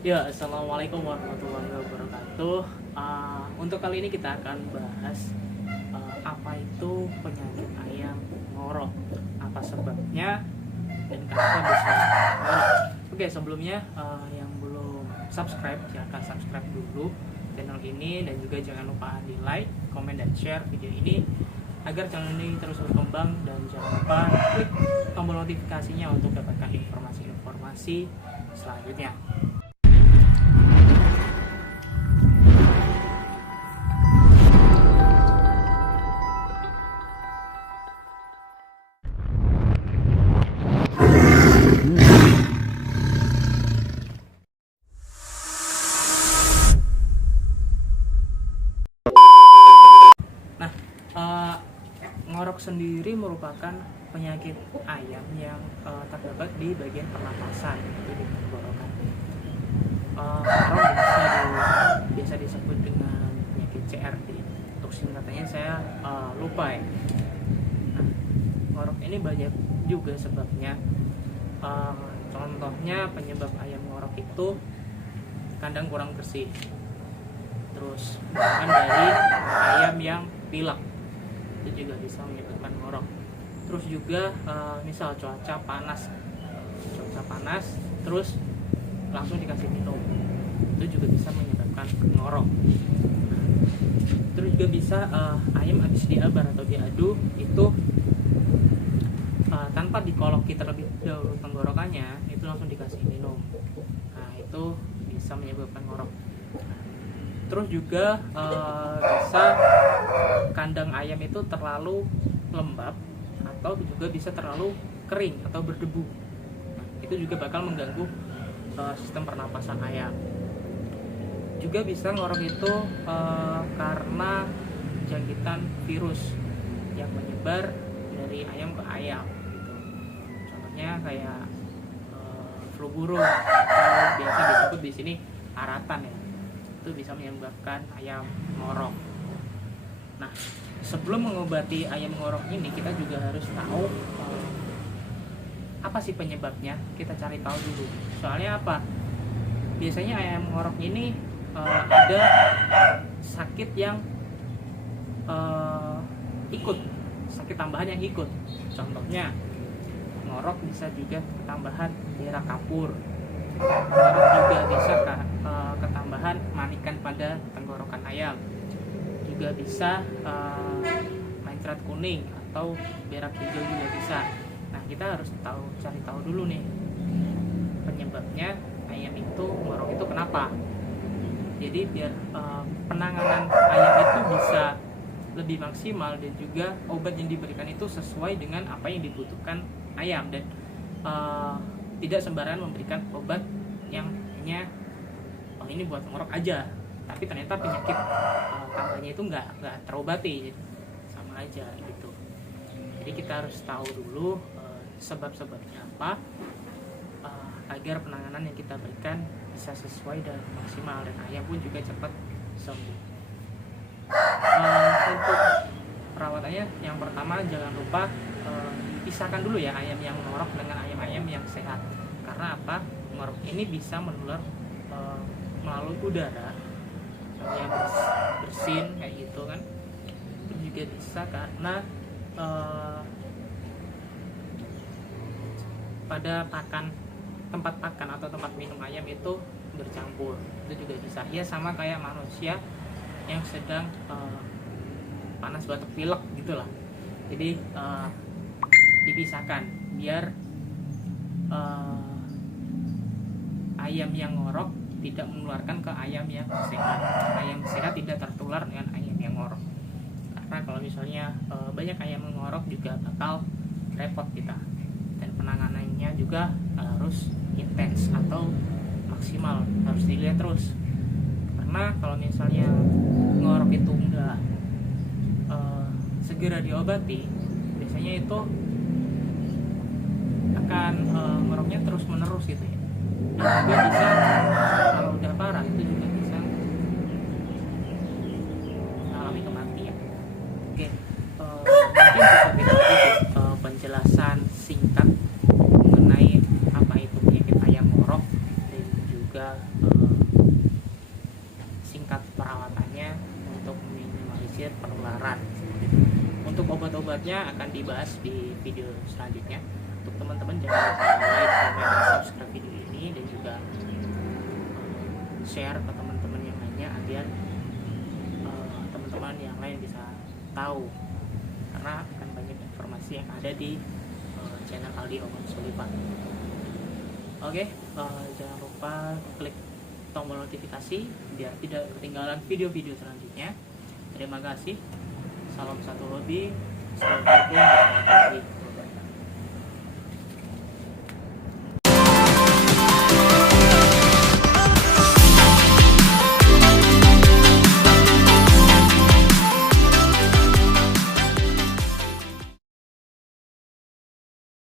Ya, assalamualaikum warahmatullahi wabarakatuh. Untuk kali ini kita akan bahas apa itu penyakit ayam ngorok, apa sebabnya, dan kenapa bisa ngorok. Oke, sebelumnya yang belum subscribe, silahkan subscribe dulu channel ini, dan juga jangan lupa di like, komen, dan share video ini agar channel ini terus berkembang, dan jangan lupa klik tombol notifikasinya untuk dapatkan informasi-informasi selanjutnya. Nah, ngorok sendiri merupakan penyakit ayam yang terdapat di bagian pernapasan, itu di tenggorokan. Ngorok biasa disebut dengan penyakit CRD. Untuk singkatannya saya lupa ya. Nah, ngorok ini banyak juga sebabnya. Contohnya penyebab ayam ngorok itu kandang kurang bersih, terus bahkan dari ayam yang pilek itu juga bisa menyebabkan ngorok. Terus juga misal cuaca panas terus langsung dikasih minum, itu juga bisa menyebabkan ngorok. Terus juga bisa ayam habis diabar atau diadu itu tanpa dikoloki terlebih dahulu tenggorokannya, itu langsung dikasih minum. Nah, itu bisa menyebabkan ngorok. Terus juga bisa kandang ayam itu terlalu lembab atau juga bisa terlalu kering atau berdebu. Nah, itu juga bakal mengganggu sistem pernapasan ayam. Juga bisa ngorok itu karena jangkitan virus yang menyebar dari ayam ke ayam gitu. Contohnya kayak flu burung atau biasa disebut di sini aratan ya. Itu bisa menyebabkan ayam ngorok. Nah, sebelum mengobati ayam ngorok ini, kita juga harus tahu apa sih penyebabnya. Kita cari tahu dulu. Soalnya apa? Biasanya ayam ngorok ini ada sakit yang ikut, sakit tambahan yang ikut. Contohnya ngorok bisa juga ketambahan daerah kapur. Ngorok juga bisa ketambahan manikan pada tenggorokan ayam. Juga bisa mencret kuning atau berak hijau juga bisa. Nah, kita harus cari tahu dulu nih penyebabnya ayam itu ngorok itu kenapa. Jadi biar penanganan ayam itu bisa lebih maksimal dan juga obat yang diberikan itu sesuai dengan apa yang dibutuhkan ayam, dan tidak sembarangan memberikan obat yang hanya ini buat ngorok aja, tapi ternyata penyakit tambahnya itu nggak terobati, sama aja gitu. Jadi kita harus tahu dulu sebab-sebabnya apa agar penanganan yang kita berikan bisa sesuai dan maksimal, dan ayam pun juga cepat sembuh. Untuk perawatannya, yang pertama jangan lupa pisahkan dulu ya ayam yang ngorok dengan ayam-ayam yang sehat. Karena apa? Ngorok ini bisa menular melalui udara, yang bersin kayak gitu kan. Terus juga bisa karena pada tempat pakan atau tempat minum ayam itu bercampur, itu juga bisa. Ya sama kayak manusia yang sedang panas batuk pilek gitulah. Jadi dipisahkan biar ayam yang ngorok tidak menularkan ke ayam yang sehat. Ayam sehat tidak tertular dengan ayam yang ngorok. Karena kalau misalnya banyak ayam yang ngorok juga bakal repot kita, dan penanganannya juga harus intens atau maksimal, harus dilihat terus. Karena kalau misalnya ngorok itu enggak segera diobati, biasanya itu akan ngoroknya terus menerus gitu ya. Dan juga bisa kalau udah parah itu juga bisa mengalami kematian. Oke, mungkin cukup itu aja penjelasan singkat mengenai apa itu penyakit ayam ngorok, dan juga selengkapnya akan dibahas di video selanjutnya. Untuk teman-teman jangan lupa like, comment, dan subscribe video ini, dan juga share ke teman-teman yang lainnya agar teman-teman yang lain bisa tahu, karena akan banyak informasi yang ada di channel Aldi Oman Sullivan. Oke, jangan lupa klik tombol notifikasi biar tidak ketinggalan video-video selanjutnya. Terima kasih. Salam satu hobi. Assalamualaikum warahmatullahi wabarakatuh.